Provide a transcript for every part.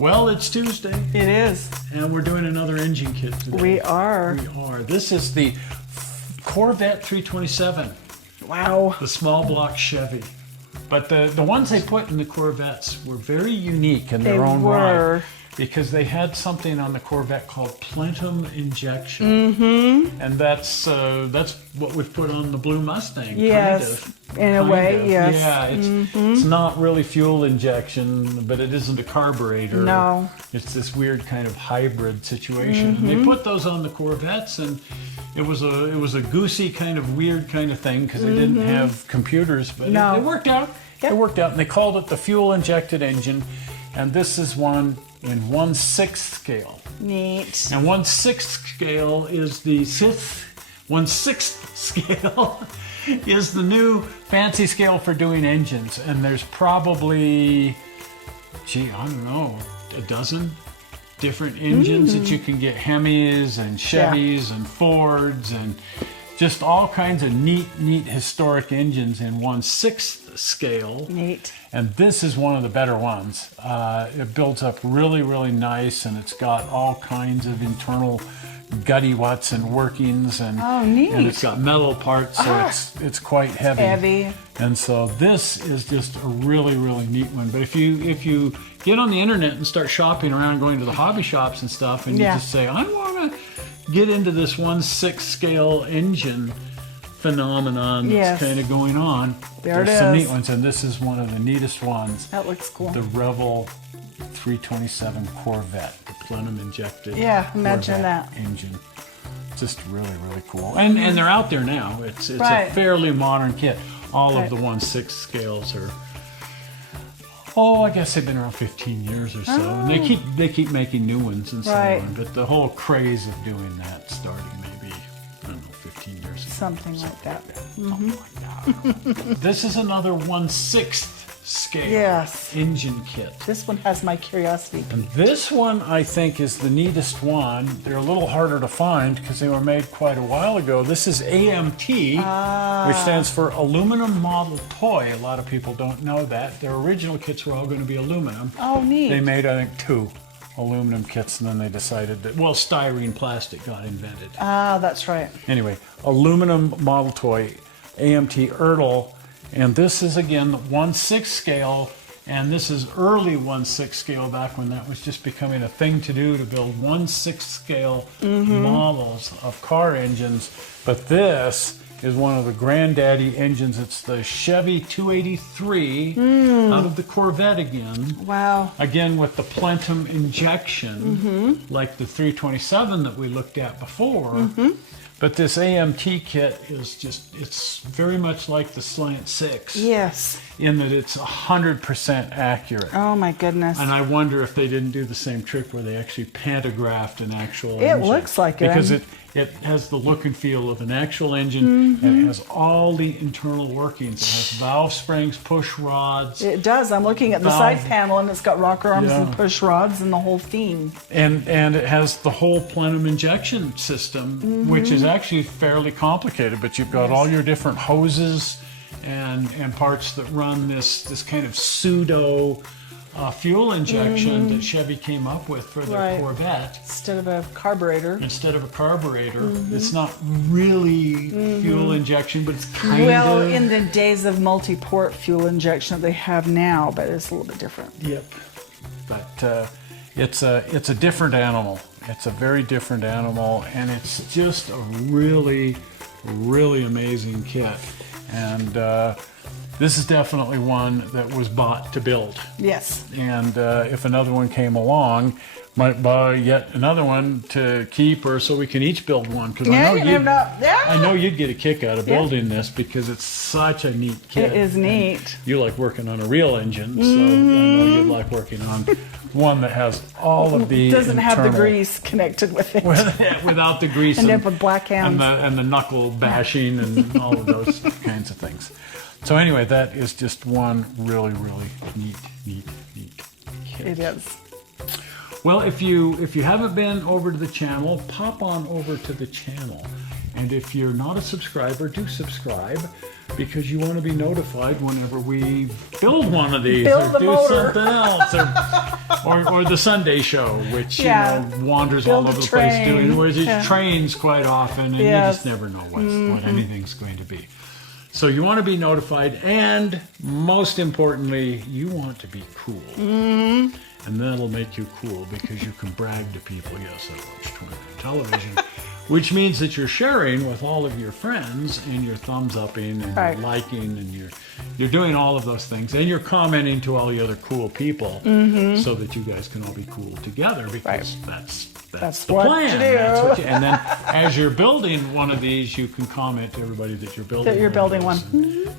Well, it's Tuesday. It is. And we're doing another engine kit today. We are. We are. This is the Corvette 327. Wow. The small block Chevy. But the ones they put in the Corvettes were very unique in their own right. Because they had something on the Corvette called plenum injection. Mm-hmm. And that's what we've put on the blue Mustang. Yes, in a way, yes. Yeah, it's not really fuel injection, but it isn't a carburetor. No. It's this weird kind of hybrid situation. And they put those on the Corvettes, and it was a goosey kind of weird kind of thing because they didn't have computers, but it worked out. Yep. It worked out, and they called it the fuel injected engine. And this is one in 1/6 scale. Neat. And 1/6 scale is the 1/6 scale is the new fancy scale for doing engines. And there's probably, I don't know, a dozen different engines that you can get. Hemis and Chevys and Fords and just all kinds of neat historic engines in 1/6 scale. Neat. And this is one of the better ones. It builds up really nice, and it's got all kinds of internal gutty what's and workings, and neat. And it's got metal parts, so it's quite heavy. Heavy. And so this is just a really neat one. But if you get on the internet and start shopping around, going to the hobby shops and stuff, and you just say, I want to get into this 1/6 scale engine phenomenon that's kind of going on. There's some neat ones, and this is one of the neatest ones. That looks cool. The Revell 327 Corvette, the plenum injected. Yeah, imagine Corvette that engine. Just really cool. And they're out there now. It's a fairly modern kit. All of the 1/6 scales are, I guess they've been around 15 years or so. And they keep making new ones and so on. But the whole craze of doing that starting maybe, I don't know, 15 years ago. Something like that. This is another 1/6 scale engine kit. This one has my curiosity. And this one, I think, is the neatest one. They're a little harder to find because they were made quite a while ago. This is AMT, which stands for Aluminum Model Toy. A lot of people don't know that. Their original kits were all going to be aluminum. Oh, neat. They made, I think, 2 aluminum kits, and then they decided that, styrene plastic got invented. That's right. Anyway, Aluminum Model Toy, AMT Erdl. And this is, again, 1/6 scale, and this is early 1/6 scale, back when that was just becoming a thing to do, to build 1/6 scale models of car engines. But this is one of the granddaddy engines. It's the Chevy 283 out of the Corvette again. Wow. Again, with the plenum injection, like the 327 that we looked at before. But this AMT kit is it's very much like the Slant 6. Yes. In that it's 100% accurate. Oh my goodness. And I wonder if they didn't do the same trick where they actually pantographed an actual engine. It looks like it. Because it has the look and feel of an actual engine, and it has all the internal workings. It has valve springs, push rods. It does. I'm looking at the side panel, and it's got rocker arms and push rods and the whole theme. And it has the whole plenum injection system, which is actually fairly complicated, but you've got all your different hoses and parts that run this kind of pseudo fuel injection that Chevy came up with for their Corvette. Instead of a carburetor. It's not really fuel injection, but it's kind of. Well, in the days of multi-port fuel injection that they have now, but it's a little bit different. Yep. But it's a different animal. It's a very different animal, and it's just a really amazing kit. And this is definitely one that was bought to build. Yes. And if another one came along, might buy yet another one to keep, or so we can each build one. Because I know you'd get a kick out of building this, because it's such a neat kit. It is neat. You like working on a real engine, so I know you'd like working on one that has all of the doesn't have the grease connected with it. Without the grease and with black hands. And the knuckle bashing and all of those kinds of things. So anyway, that is just one really neat kit. It is. Well, if you haven't been over to the channel, pop on over to the channel. And if you're not a subscriber, do subscribe. because you want to be notified whenever we build one of these Build or the do motor. something else, or the Sunday show, which Yeah. you know wanders Build all a over the place train. doing, where it Yeah. trains quite often, and you Yes. just never know what anything's going to be. So you want to be notified, and most importantly, you want to be cool. And that'll make you cool because you can brag to people, yes, I watch Twin television, which means that you're sharing with all of your friends, and you're thumbs upping, and Right. you're liking, and you're doing all of those things, and you're commenting to all the other cool people, so that you guys can all be cool together, because that's the what plan. you do. That's what and then as you're building one of these, you can comment to everybody that you're building. That you're building one.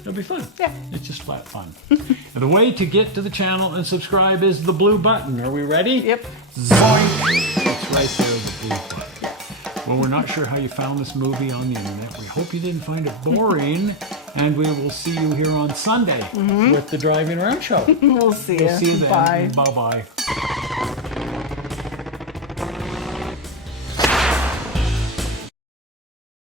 It'll be fun. Yeah. It's just flat fun. And the way to get to the channel and subscribe is the blue button. Are we ready? Yep. Zoink. It's right there, the blue button. Well, we're not sure how you found this movie on the internet. We hope you didn't find it boring. And we will see you here on Sunday with the Driving Around Show. We'll see you. We'll see you then. Bye. Bye-bye.